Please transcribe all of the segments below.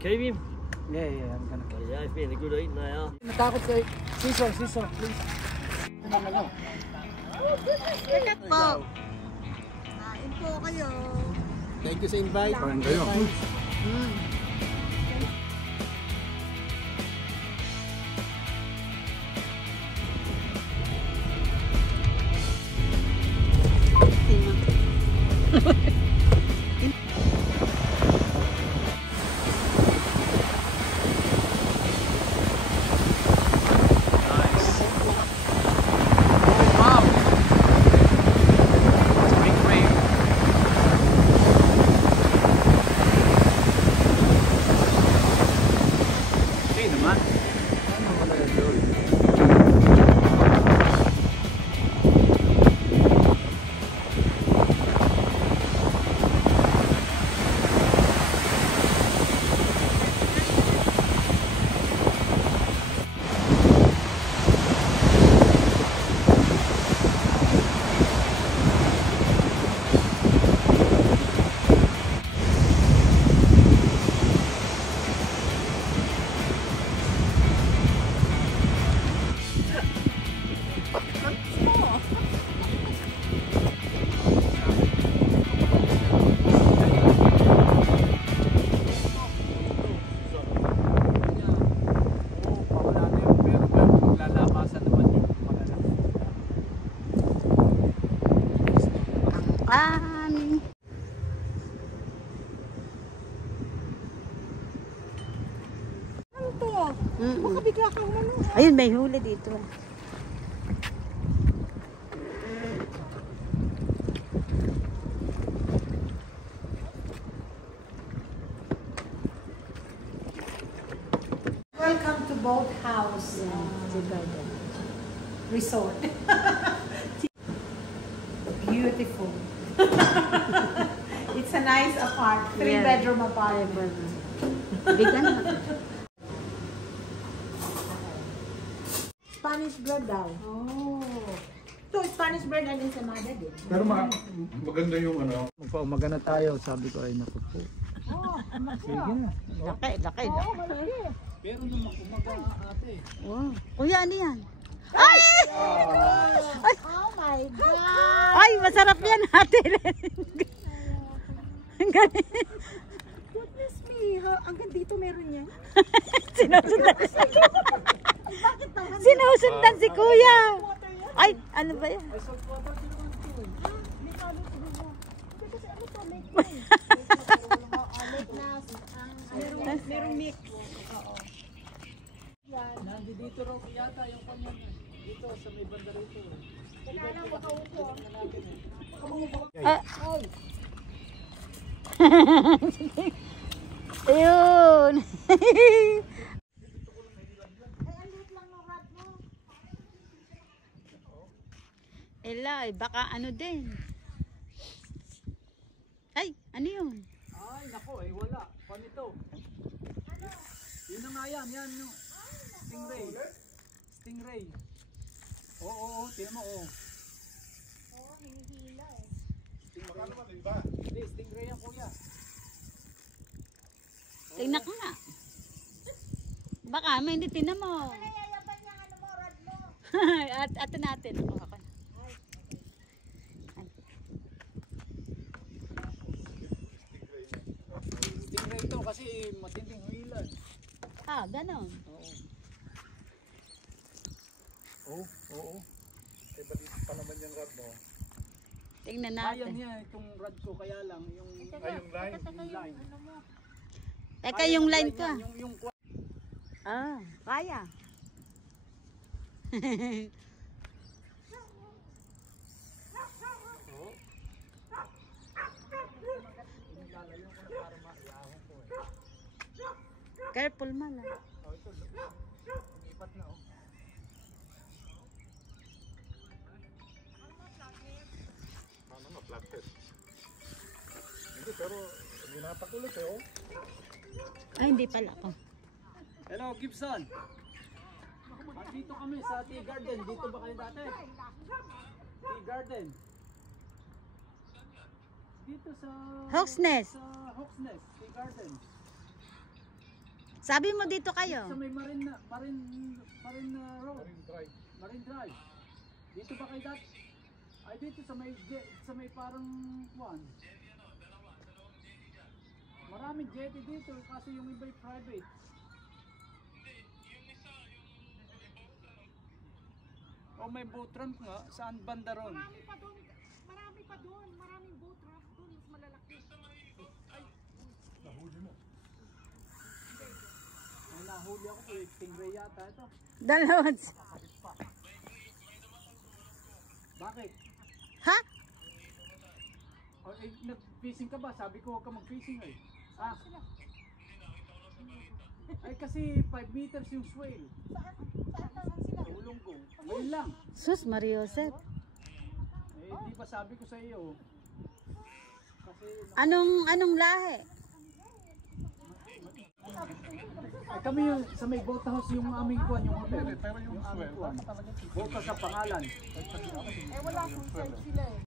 keep him? Yeah, I'm gonna keep him. Yeah, he's been a good eating they are. Natakot kay Cesar, please. Tumama nyo. Ikat po. Kain po kayo. Thank you sa invite. Kain kayo. Baka bigla kang manong. Ayun, may huli dito. Welcome to Boat House Resort. Beautiful. It's a nice apartment. 3-bedroom apartment. Bigan na. Spanish bread daw. Oh. Ito, Spanish bread and ensalada din. Pero maganda yung ano. Magpaumaga na tayo, sabi ko ay naku po. Oh, Sige na. Laki. oh, malaki. Pero nung umaga ate. Wow. Kuya, ano yan? Ay! Oh my God! Ay, masarap yan ate. Ang galing. Goodness me, hanggang dito meron yan. Sinusundan. Bakit naman? Sinusundan si kuya. Ay, ano ba yan? May halo siguro. Hindi kasi ano to, lake na. Merong mix. Nandito raw yata yung kanya dito sa may banda rito. Kaya lang makaupo. Ayun. Elay, baka ano din. Ay, ano yun? Ay, nako, wala. Paano ito? Yun na nga yan no. Stingray. Oo, tiyan mo, Oo, hinihila eh. Hindi, stingray yan kuya. Tingnan ka nga. Baka may hindi tinan mo. Nayayaban niya ano mo, rad mo. Ato natin. Ako na. Stingray ito kasi matinding huilan. Ah, ganon. Oo. Eh, balit pa naman yung rod mo. Tingnan Kaya natin. niya itong rod ko, kaya lang yung Ay, yung line. Teka, yung line ko. Yung Ah, kaya. Careful man. ipat na Ano, flathead. Hindi, pero minapakulit Ay, hindi pala ako. Hello, Gibson. Dito kami sa Tea Garden. Dito ba kayo dati? Tea Garden. Dito sa Hawksness. Sa Hawksness, Tea Garden. Sabi mo dito kayo. Sa may Marine Road. Marine Drive. Marine Drive. Dito ba kayo dati? Ay dito sa may parang one. Maraming jetty dito kasi yung iba'y private. O may boat ramp nga, saan banda ron? Marami pa doon. Maraming boat ramp doon. Mas malalaki. Nahuli mo. May nahuli ako po, stingray yata ito. Dalawa. Bakit? Ha? O, nag-fishing ka ba? Sabi ko huwag ka mag-fishing eh. Ah. Ay kasi 5 meters yung swale. Saan sila? Sa Ulonggong. Ngayon lang. Sus, Mariosep. Eh, di ba sabi ko sa iyo? Kasi Anong lahi? ay, kami yung sa may boat house yung aming kuwan, yung hotel. Pero yung aming swell, kuwan. dapat talaga Boat house sa pangalan. Eh wala akong search sila eh.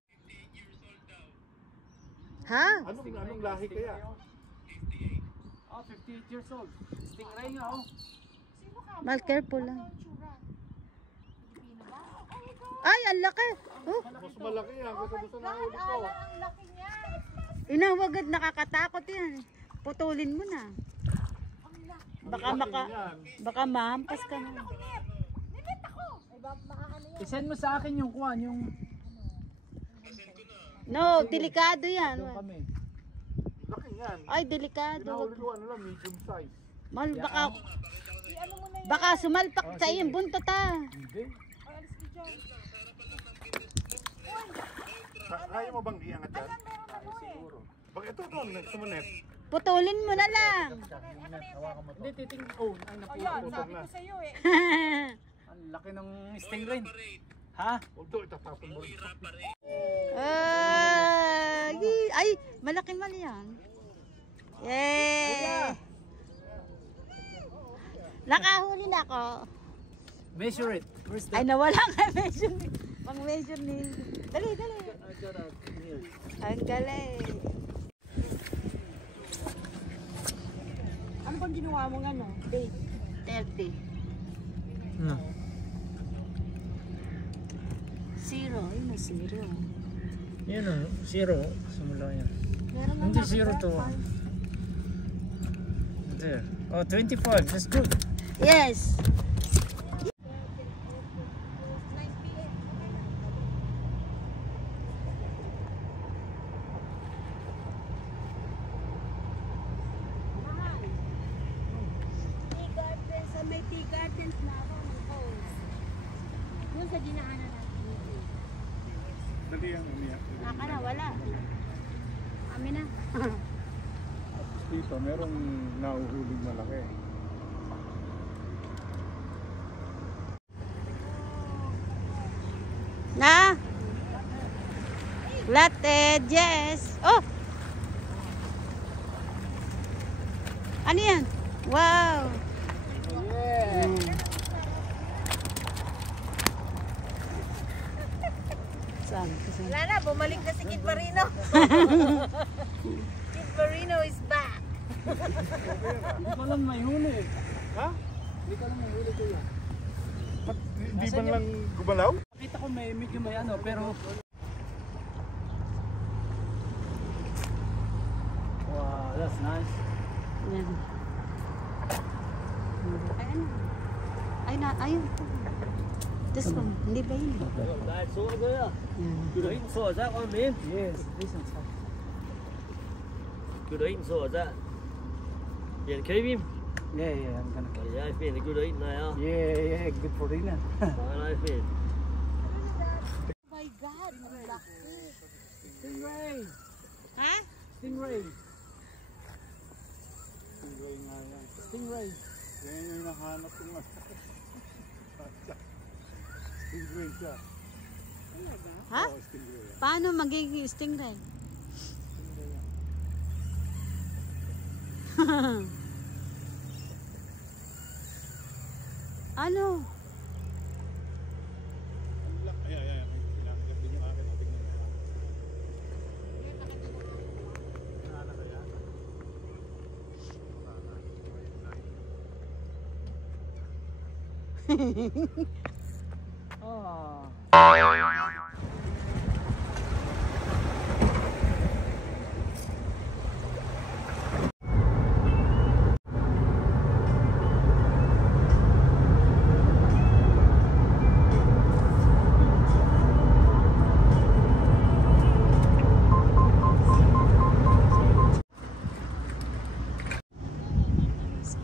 Ha? Anong lahi kaya? Oh, 58 years old. Stingray nga oh. Sino ka? Mal, careful lang. Ano ang tsura? Pilipino ba? Oh my God! Ay, ang laki. Oh, Mas malaki yan Oh kaysa my doon sa God! nahuli ko. Alan, ang laki niya! inawagad, nakakatakot yan. Putulin mo na. Ang laki! Baka mahampas ka na. Ako, Net! Net ako! Ay, makaano yan? I-send mo sa akin yung kuwan, yung No, delikado yan. doon kami. Laki yan. Ay, delikado. Pinahuli ko ano lang, medium size. Mal, I-ano mo na yan? baka sumalpak sa iyong buntot ha. Hindi. Ay, alis ka dyan. Kaya mo bang iangat yan? Ayan, meron ano eh. Bakit ito doon, sumanet? Putulin mo na lang. Hindi, titingin. Oh, ay Ayan, naputol. sabi ko sa'yo eh. Ang laki ng stingray. Ha? Although itatapon mo rin. Ay, malaki mal yan. Yay! Nakahuli na ako. Measure it. Where's Ay, nawala nga measure. Pang-measure ni. Dali. Ang galing. Ano bang ginawa mong ano? Date? 30. No. Zero. Ayun na, zero. Yun o, zero. Simula yan. Meron na Hindi nga, zero to. There. Oh, 25. That's good. Yes. May tea gardens na ako ng host. Yung sa dinaanan natin. Dali yan, umiyak. Naka na, wala. Kami na. Dito, merong nauhuling malaki. Na? Flathead, yes. Oh! Ano yan? Wow! Yeah. Saan? Wala na, bumalik na si Kid Marino. Kid Marino is back. Hindi ko lang may huli. Ha? Hindi ko lang may huli ko yan. Hindi ba lang gumalaw? Nakita ko may medyo may ano, pero wow, that's nice. Yan. Ay, ano? Ay, ayun. This one, hindi ba yun? Dahil suwa ko yan. Cứ đấy sổ ra con miếng. Yes, this one's fine. Cứ đấy sổ ra. Hiện cây bim. Yeah, I'm gonna. Yeah, I feel good right now. Yeah, good for dinner. I feel. Oh my God, ang laki. Stingray! Ha? Stingray! Stingray nga yan. Stingray! Yan yung nahanap ko nga. Stingray siya. Ha? Oo, stingray yan. Paano magiging stingray? Ano? Ayan. Pinakagat din yung akin. Tingnan mo. Oh.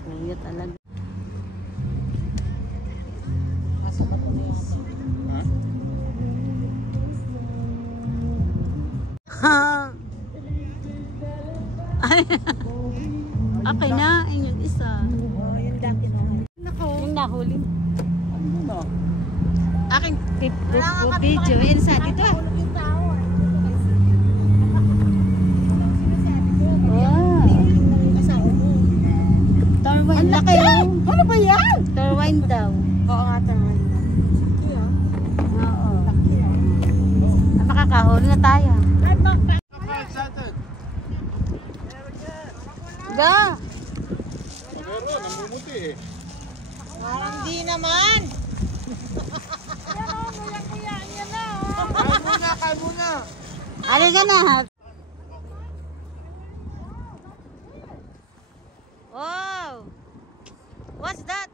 Kuya talaga. Asa ba ito na yata? Ha? Okay na, yun yung isa. Yung dati naman. Yung nahuli. Ano yun oh? Aking video. Yan sa dito ah. Tulog yung tao. Wow. Yung asawa mo. Torwine. Laki oh. Ano ba yan? Torwine daw. Oo nga, tama. Oo. Makakahuli na tayo. Ga! Meron, namumuti eh. Parang di naman. Kaya muna. Alin ka na? Wow! What's that?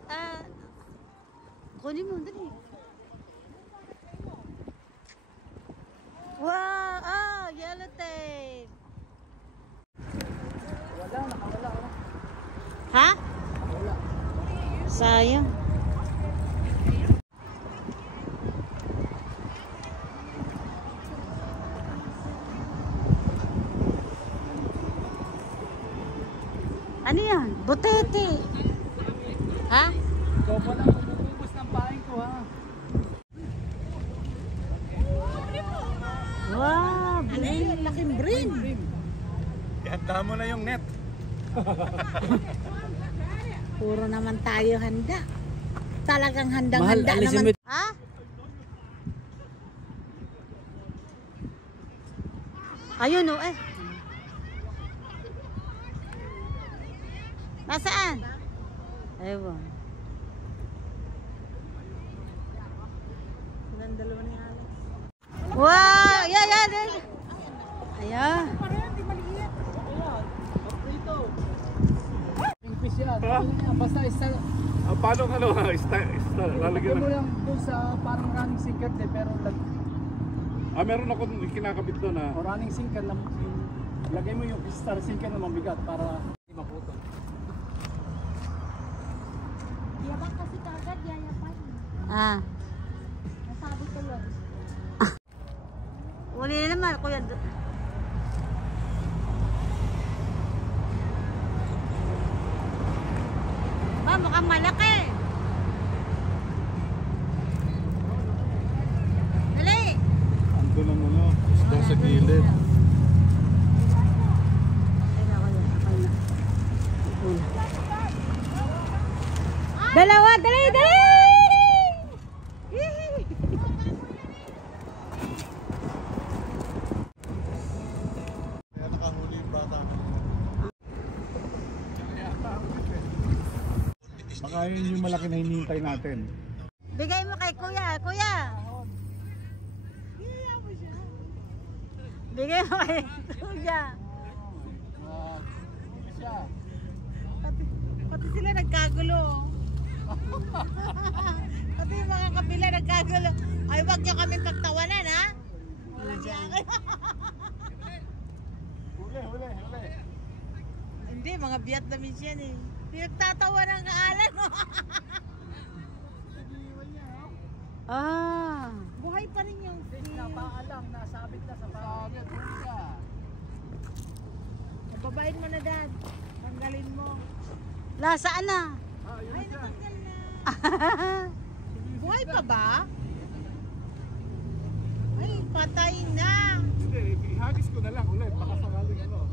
Kunin mo, dali. Wow! Oh, yellow tape. Wala, nakawala oh. Ha? Wala. Sayang. Ano yan? Butete. Ha? Ikaw pa lang bumubus ng pain ko ha. Wow! Ano yun? Laking brain. Ihanda mo na yung net. Puro naman tayo handa. Talagang Mahal, handang-handa alisin naman. mo. Ha? Ayun o eh. Nasaan? Ewan. Ang dalawa ni Alex. Wow! Yan, yan, yan. Ayan. Parang di maliit. Dito. Yung fish yan. Ano yan? Basta isa. Paano ano? Lalagyan Lagyan mo ng... lang doon sa parang running sinker eh. Pero meron ako kinakabit doon na... running sinker lang. Lagay mo yung star sinker na mabigat para hindi maputol. Yabang kasi kagad, yayapan. Ah. Nasabi ko lang. Uli na naman, kuya. Ba, mukhang malaki. Dali. Ando lang ano, isda sa gilid. Dalawa, dali, dali! Kaya nakahuli yung bata. Baka yun yung malaki na hinihintay natin. Bigay mo kay kuya, kuya. Bigay mo kay kuya. Siya. Pati sila nagkagulo. Pati yung mga kabila nagkagulo. Ay, wag niyo kami pagtawanan, ha? Walang yan. Huli. Hindi, mga Vietnamese yan eh. Pinagtatawa ng kaalan, no? Ah. Buhay pa rin yung Fish na paalam, nasabit na sa paalam. babain mo na, Dad. Tanggalin mo. Lasaan na? Ay, natanggal na. Buhay pa ba? Ay, patay na. Hindi, ihagis ko na lang ulit. Baka sakaling ano.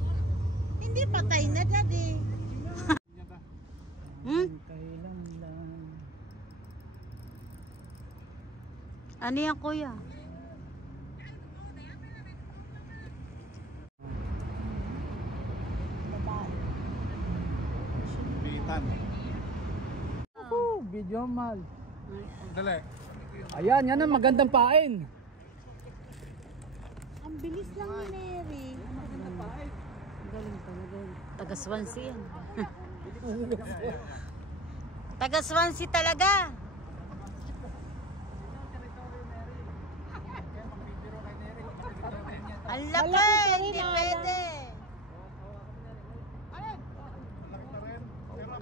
Hindi patay na, Dad eh. Hmm? Kailan lang. Ano yan, kuya? Bitan. Video mal. Dali. Ayan, yan ang magandang pain. Ang bilis lang ni Neri. Galing talaga. Taga Swansea yan. Taga Swansea talaga. Ang laki, hindi pwede.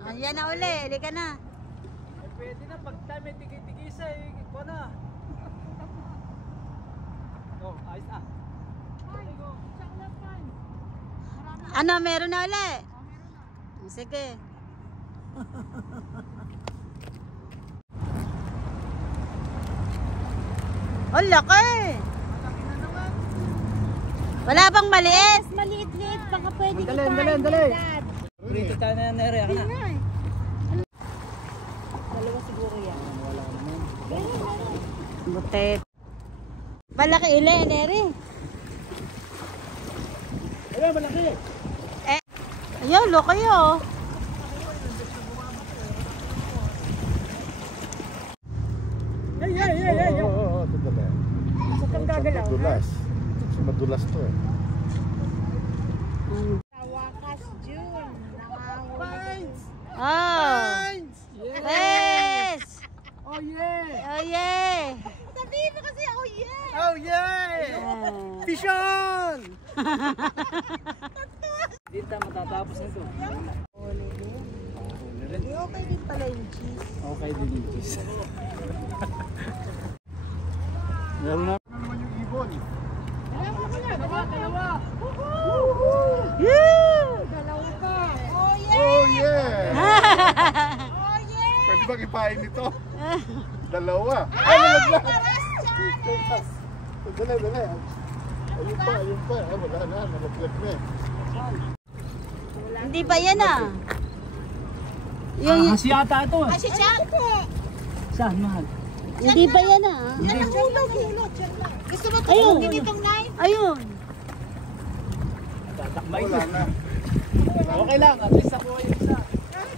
Ayan na uli, hindi ka na. Pwede na, pag tayo may tigay-tigisa eh. Ikaw na. Oh, ayos na. Ano, meron na uli? Sige. Ang laki! Wala bang maliit? Maliit-liit, baka pwede Dali, ikain dali, dali. Dad. Dito tayo na Neri. Ako na. Dalawa siguro yan. Butet. Malaki uli, Neri. Ayan, malaki. Ayun, loko yun. Oo, dali. Huwag kang gagalaw, ha? Madulas. Madulas to eh. Sa wakas, June. Nakahuli. Oh. Yes. Oh yeah! Oh yeah. Sabihin mo kasi, oh yeah! Oh yeah! Vision! Hindi tayo matatapos nito. Okay din pala yung cheese. Okay din yung cheese. Meron na naman yung ibon. Dalawa! Dalawa pa. Oh Oh yeah! yeah! Oh yeah! Pwede bang ipain ito? Dalawa. Paras Chanes! Dali, dali. Ayun pa, ayun pa. Wala na, nalaglag na eh. Hindi ba yan ah? Yung, Kasi yata ito eh. Kasi siya po! Saan, mahal? hindi ba yan ah? Yan ang hulog. Gusto mo Ayun. tumugin itong knife? Ayun. Tatakbay Wala ito. na. Okay lang, at least ako yung isa.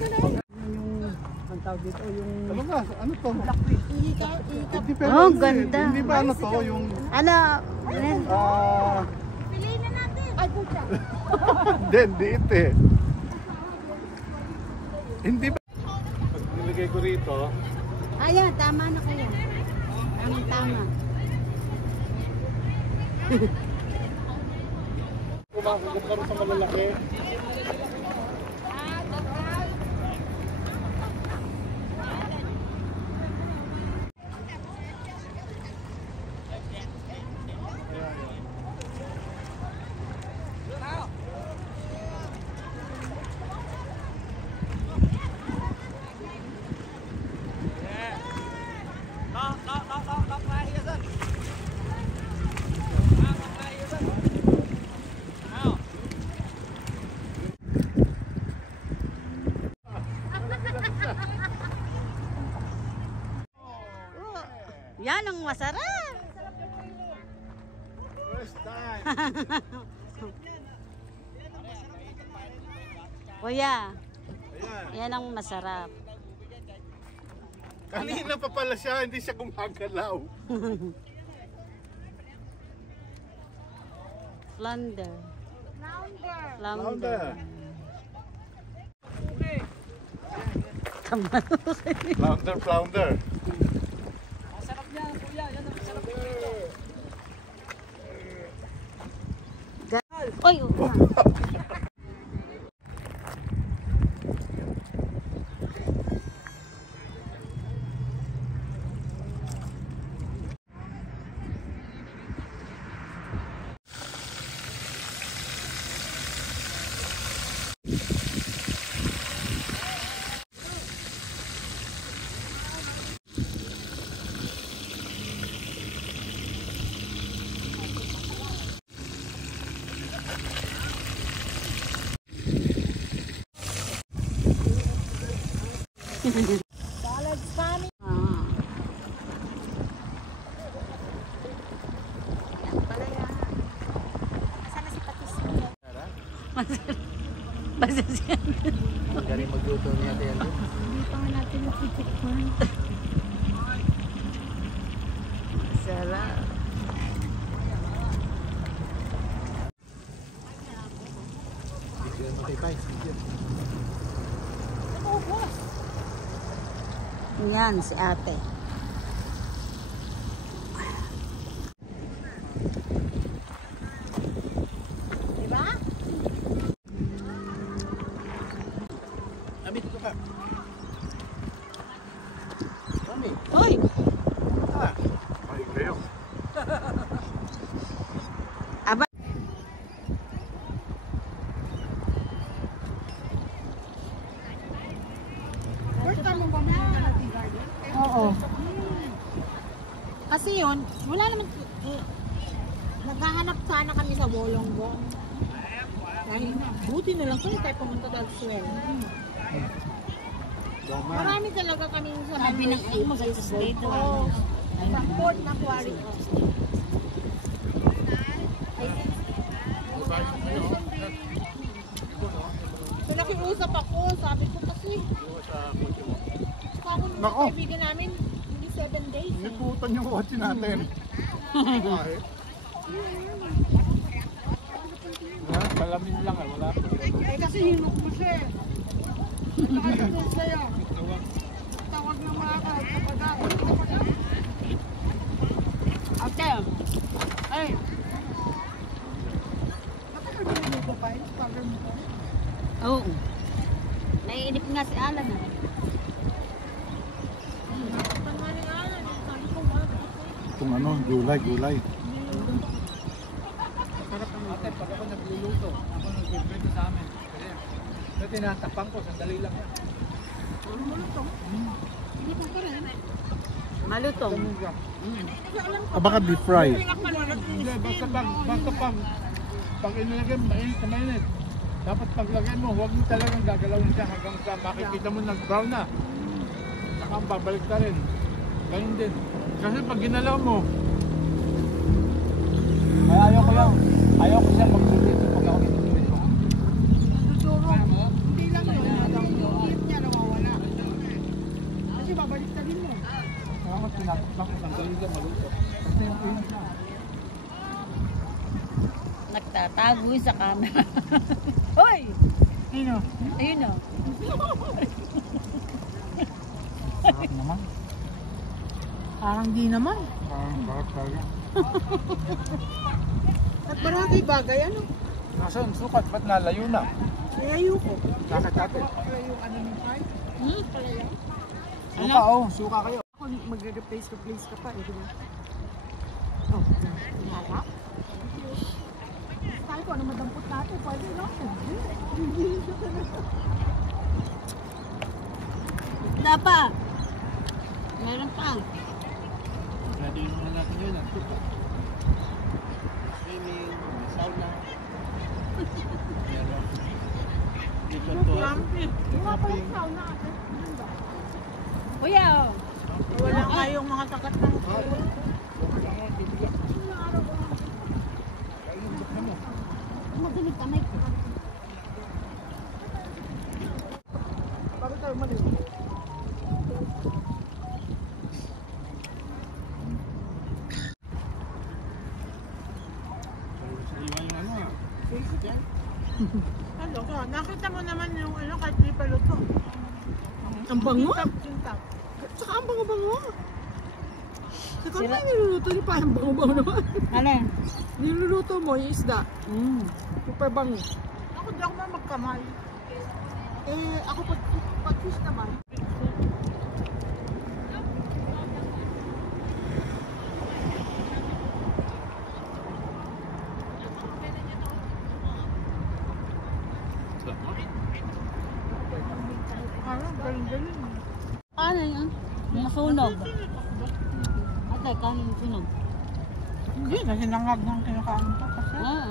Yung, ang tawag dito, yung... Ano ba? Ano to? Hindi pa Oh, ano eh. ganda. Hindi ba ano to? Yung... Ano? Piliin na natin. Ay, puta. Hindi ito eh. Hindi ba? Pag nilagay ko rito, Ayan, tama na kayo. Tama. kumakagod ka rin sa malalaki. Yan ang masarap. First time. Kuya, Ayan. yan ang masarap. Kanina pa pala siya, hindi siya gumagalaw. Flounder. Flounder. Tama. Flounder, flounder. Masarap yan, kuya. Yan ang masarap dito. Oy, Salad kami. Ah. Yan pala yan. Asan na si Patis? Masas yan. Magaling magluto niya yan. Hindi pa nga natin nakitikman. Sarap. Bigyan mo kay Pais. Bigyan. Yan, si ate. Diba? Ami, dito ka. Ami. Uy! Ah. Ay, kayo. Aba. Oo. Kasi yun, wala naman, naghahanap sana kami sa Bolonggo. Ay, buti na lang kami tayo pumunta sa Swell. Marami talaga kami sa Sabi ng ay mo sa state. Sa Port na Quarry Coast. So nakiusap ako, sabi ko kasi ako nung Nako. kaibigan namin, hindi 7 days. Niputan yung kotse natin. Bakit? Palamin lang wala pa. Eh kasi hinok mo siya eh. Nakalimutan sa'yo. Tawag ng mga kapag-ako. Ate, ay, Bakit ka niluluto pa yun? Pagod mo ko. oo. Naiinip nga si Alan. Kung ano, gulay. Ate, pag ako nagluluto, ako nagbibrito sa amin. Kasi tinatapang ko, sandali lang yan. Malutong. Baka deep fry. Hindi, basta pag inilagay mo, mainit na mainit. Dapat paglagay mo, huwag mo talagang gagalawin siya hanggang sa makikita mo nag-brown na. Saka babalik ka rin. Ganun din. Kasi pag ginalaw mo, ay ayaw ko siyang magluluto pag ako niluluto. Tuturo. Hindi lang yun. Yung heat niya nawawala. Kasi babalik ka din mo. Kaya ako tinatapang ko, sandali lang maluto. Kasi yung init na. Nagtatago sa camera. Hoy! Ayun o. Ayun o. Sarap naman. Parang di naman. Sarap talaga. At marami bagay ano. Nasaan sukat? Ba't nalayo na? Layo ko. Bakit ate? Layo ano ng fry. Palayo. Suka oh, suka kayo. Ako magre-replace ka pa eh. Diba? Oh, harap. Tayo ko ano madampot natin. Pwede no? Wala pa. Meron pa. Pwede muna natin yun. Suka. Swimming, sauna. Dito to. Mga pala sauna natin. Kuya o. Wala kayong mga sakat ng Madinig kamay ko. bago tayo maliw. Ano ka? Nakita mo naman yung ano kahit di pa luto. Ang bango. Tintap. Tsaka ang bango-bango. Saka mo niluluto niyo pa ang bango-bango naman. Ano? Niluluto mo yung isda. Mm. Super bango. Ako di ako na magkamay. Eh, ako pag fish naman. Parang galing-galing. Ano yun? Masunog. Ate, kanin sunog. Hindi, nasinangag ng kinakain ko kasi. Ah,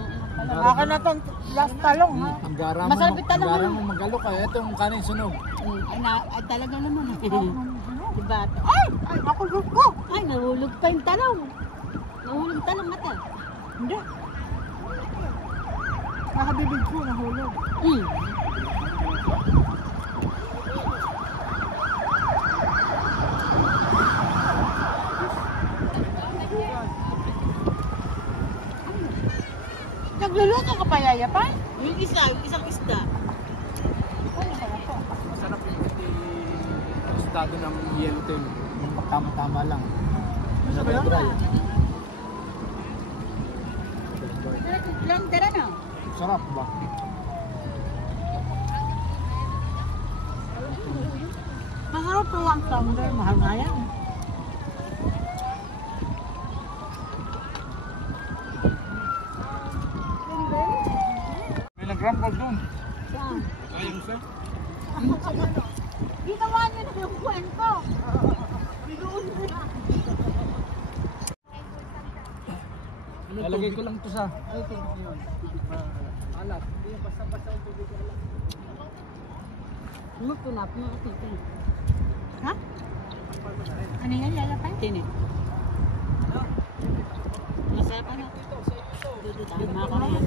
Ako na itong last talong ha. Ang gara mo, Masarap yung talong. ang gara mo mag-alok kaya itong kanin sunog. ay talaga naman. Diba? Ay! Ay, ako ko! Ay, nahulog pa yung talong. Nahulog talong ate. Hindi. Nakabibig ko, nahulog. Mm. Nagluluto ka pa, Yaya pa? Yung isa, yung isang isda. Masarap yung estado ng yellowtail. Yung tama-tama lang. Masarap yung dry. Lang tara na. Sarap ba? Masarap po ang tumbler. Mahal nga yan. May nag-rumble doon. Saan? Ayun siya. Ginawa niyo na yung kwento. Lalagay ko lang to sa... alat. Hindi yung basta-basta yung tubig alat. Magpunap mo ito. Ha? Ano yan, Yaya pa? Tini. Masarap ano? Dito tayo mga kaya.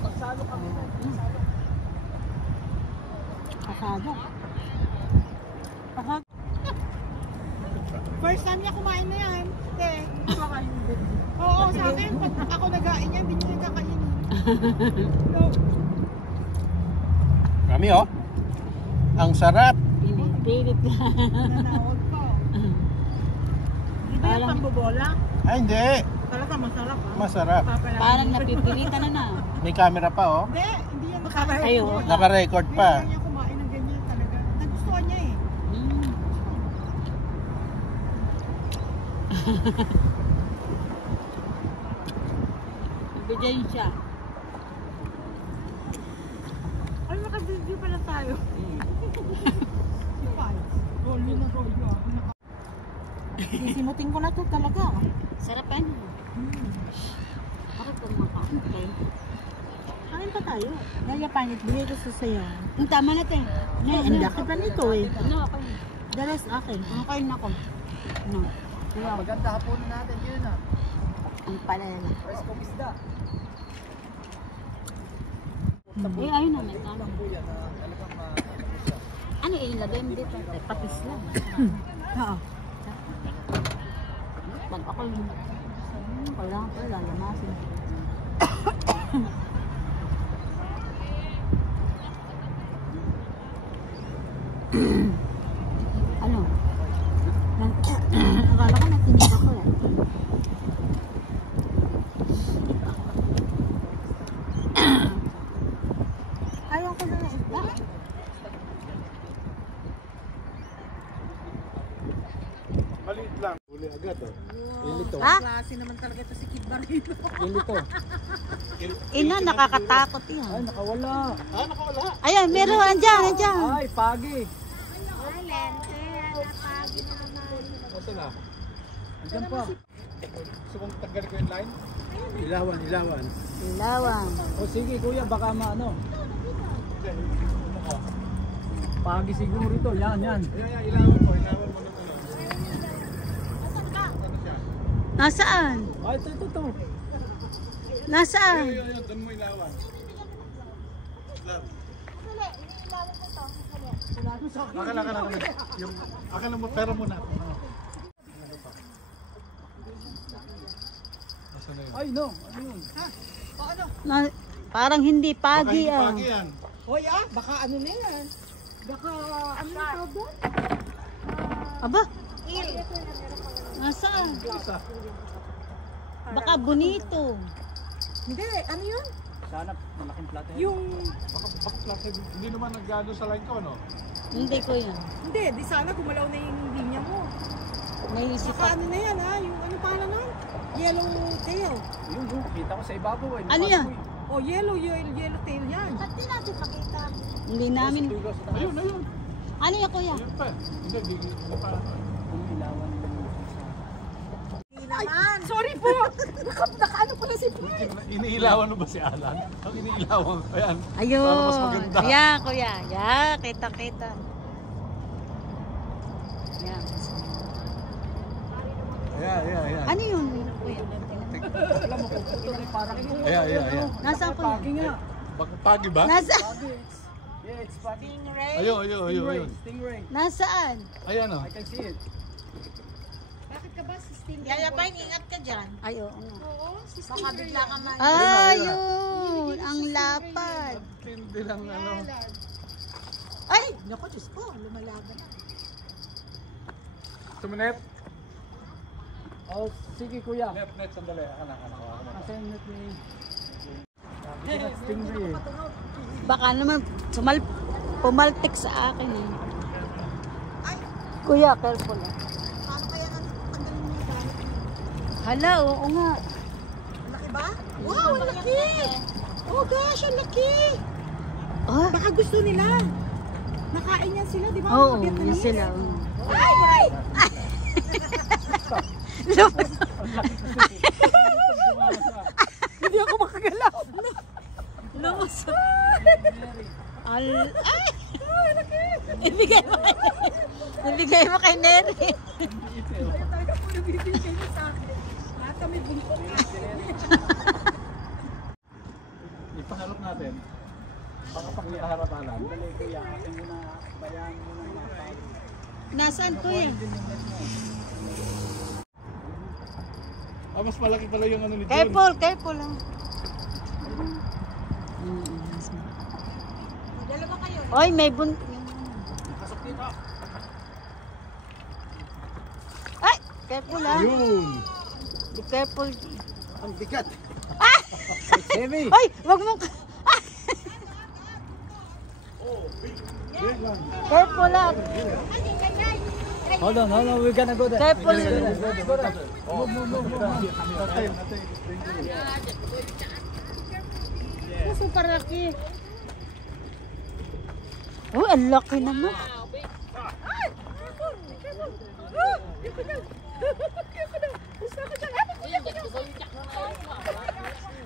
Pagsalo kami na. Pasado. Pasado. First time niya kumain na yan. Hindi. Oo, sa akin. Pag ako nagain yan, hindi niya nagkakainin. No. Kami oh. Ang sarap. Pinipilit na. Nanawag ko. Di ba yung pambobola? Ay hindi. Talaga masarap ha? Masarap. Parang napipilitan na na. May camera pa oh. Hindi, hindi yan makakain. Ayo. Naka-record pa. Hindi niya kumain ng ganyan talaga. Nagustuhan niya eh. Bigyan siya. Ay, naka-video pala tayo. Si Paz. Rolyo na rolyo ah. Sisimutin ko na to talaga. Sarap ano? Bakit po mga kain? Kain pa tayo. Yaya panit, bigay ko sa sayo. Ang tama natin. Ang laki pa nito eh. Ano ako? The rest akin. Ang kain ako. No. Maganda hapon natin yun ah. Ang palala. Presko isda. Eh, ayun na. May tama. Ano ilagay mo dito? Patis lang. Oo. Pag ako yung... Kailangan ko lalamasin. Ano? Akala ko natinig ako eh. Ayaw ko na ng isda. Maliit lang. Huli agad oh. Ilito. Ha? Klase naman talaga ito si Kid Barrito. Ilito. Ina, nakakatakot yan. Ay, nakawala. Ah, nakawala. Ayan, meron. Andyan, andyan. Ay, pagi. Masa na? Andyan pa. Gusto kong tanggalin ko yung line? Ilawan, ilawan. Ilawang. O sige kuya, baka maano. Pagi siguro ito, yan, yan. Yan, ilawan mo naman. Nasaan? Ay, ito. Nasaan? Yun, doon mo ilawan. Akala. Yung, akala mo, pera mo na. Ay, no. Ano yun? Parang hindi pagi Baka ah. hindi pagi yan. Hoy ah, baka ano na yan? Baka ano na ito? Aba? Nasaan? Isa. Baka bonito. Hindi, ano yun? Sana malaking plato yan. Yung, Baka plato. Hindi naman nag-ano sa line ko, no? Hindi ko yan. hindi, di sana gumalaw na yung linya mo. Naisip Baka ako. ano na yan ha, yung ano pala nun? Yellow tail. Yun, kita ko sa ibabaw eh. Ano yan? O yellow tail yan. Ba't natin makita? Hindi namin. Ayun. Ano yan kuya? Ayun pa. Hindi pa. Umilawan. Naman. Sorry po. Nakaano pala si Frank. Iniilawan mo ba si Alan? Ang iniilawan ko yan. Ayun. Para mas maganda. Ayan kuya. Ayan, kita. Ayan. Ayan. Ano yun kuya? Alam mo kung ito ay parang ito. Ayan. Nasaan kuya? Pagi nga. Pagi ba? Nasaan? Yeah, it's pagi. Stingray. Ayun. Stingray. Nasaan? Ayan o. Bakit ka Yayapain, ingat ka dyan. Ay, oo nga. Baka bigla ka man. Ayun! Ang lapad. Hindi lang ano. Ay! Naku, Diyos ko. Lumalaban. Suminet. Oh, sige kuya. Net, sandali. Anak. Kasi yung net ni... Stingray. Baka naman pumaltik sa akin eh. Kuya, careful ah. Paano kaya tanggalin mo yung gamit? Hala, oo nga. Laki ba? Wow, ang laki! Oh gosh, ang laki! Ah, Baka gusto nila. Nakain yan sila, di ba? oo, Mga yan Vietnamese. sila. Ay! Hindi ako makagalaw. Lumusot. Ay! Ibigay mo kay Neri. Ipaharap natin. Baka pag nakaharapanan. Nasaan kuya? Mas malaki pala yung ano ni John. Careful lang. Dalawa kayo. Oy, may Ay! Careful ah. Yun. Be careful. Ang bigat. Heavy! Ay! Wag mo. Careful ah. Hold on, we're gonna go there. Careful. Oh, super laki. Oh, ang laki naman.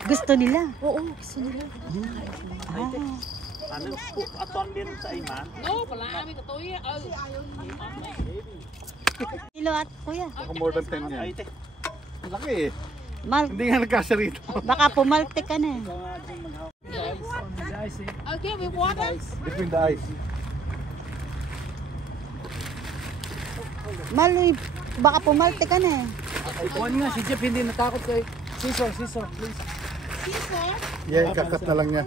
Gusto nila? Oo, gusto nila. Kilo at kuya. Baka more than 10 yan. Laki eh. Hindi nga nagkasya rito. Baka pumalte ka na. Between the eyes. Maloy, baka pumalte ka na. Ikuhan nga, si Jeff hindi natakot kay... Scissor, please. Yeah, kakat na lang niya.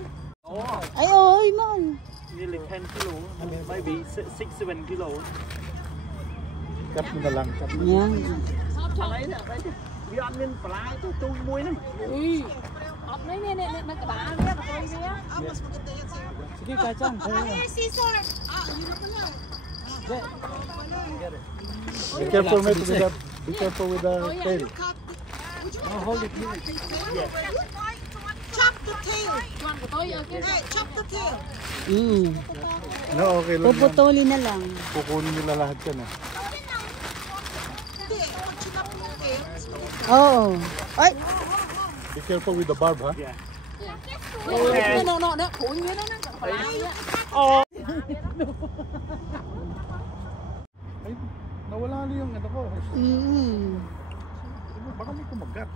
Ay, oy, mahal. Nearly 10 kilo, maybe 6-7 kilo. Cut mo na lang. Cut mo. Yan. Đi ăn lên fly tôi chui muối này. Sige, kacang. Ay, scissor! Ah, yun na pala. Be careful mate with that. Be careful with the tail. Hold it here. Chop the tail. Hey, chop the tail. No, okay lang yan. Puputulin na lang. Kukunin nila lahat yan eh. Hindi, pag chinap mo yung tail, Oo. Ay, Be careful with the barb ha. Ay, nawala na yung ano ko. Baka may kumagat.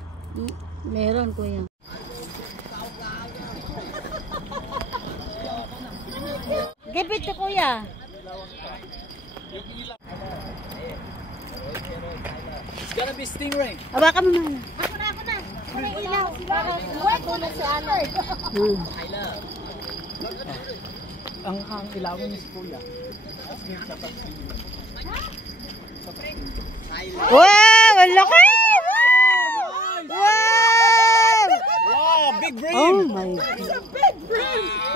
Meron kuya. Gipit ko kuya. It's gonna be stingray. Abakan mo na. Ako na. May ilaw. Tulad si Alan. Ang ilawin niya si Kuya. Wow! Ang laki! Wow! Wow, big brain! Oh my God.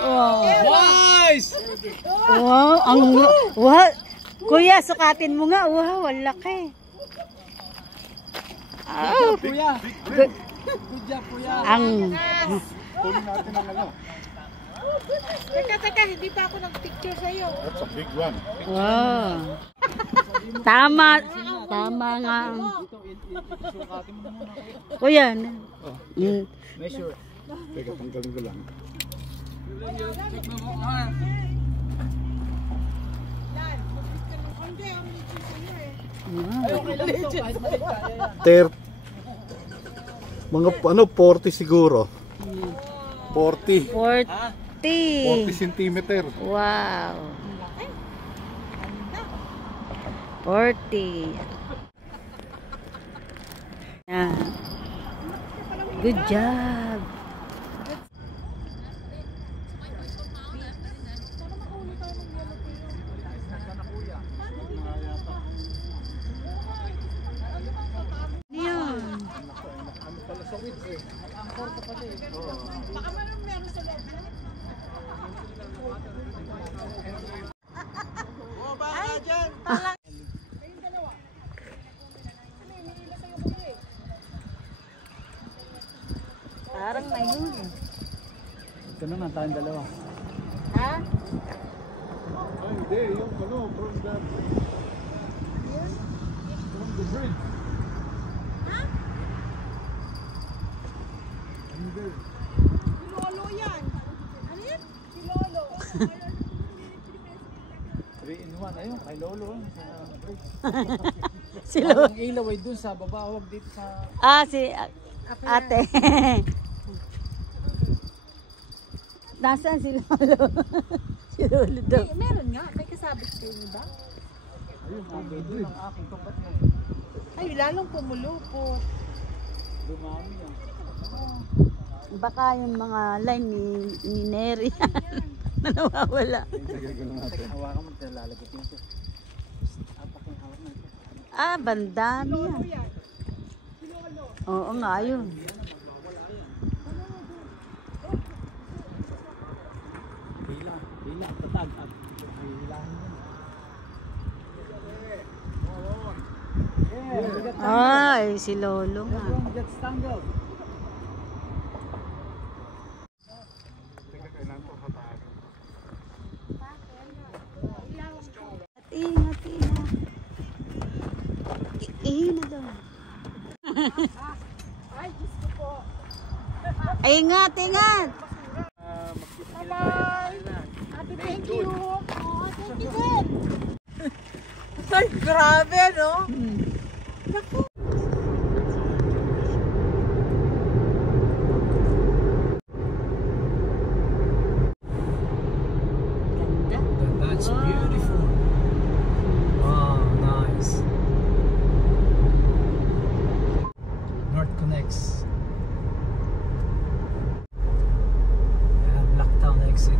Wow! Nice! Wow! Ang... Wow! Kuya, sukatin mo nga. Wow! Ang laki. Oh! Kuya! Good. Good job, Kuya! Ang... Kunin natin ang ano. Teka, hindi pa ako nag-picture sa'yo. That's a big one. Wow! Tama. Tama nga. Kuya. Measure. Teka, tanggalin ko lang. Mga ano, 40 siguro. 40. 40 centimeter. Wow. 40. Yan. Good job. Yan. Ano pala sa weeds eh. Parang may huli. Ito na nga tayong dalawa. Ha? Ay, hindi. Yung ano, from the bridge. Hindi. Lolo yan. Ano yan? Si Lolo. 3 in 1. Ayun, kay Lolo. Sa bridge. Si Lolo. Ang ilaw ay dun sa baba. Huwag dito sa... Si ate. Nasaan si Lolo? Si Lolo daw. Meron nga. May kasabit kayo ba? Ayun, ang doon ang aking tukat na. Ay, lalong pumulupot. Dumami yan. Baka yung mga line ni Neri na nawawala. Hawakan mo ito, lalagatin ko. Apak yung hawak na ito. Bandami yan. Oo nga, yun. Hila, tatag. At hilahin mo. Ay, si Lolo nga. Get tangled. Ingat, ingat. Ingat daw. Ay, Diyos ko po. Ingat, ingat. Bye-bye. Ate, thank you. Oh, thank you din. Ay, grabe, no? Naku. Ganda. That's beautiful. Wow, nice. North connects. Blacktown exit.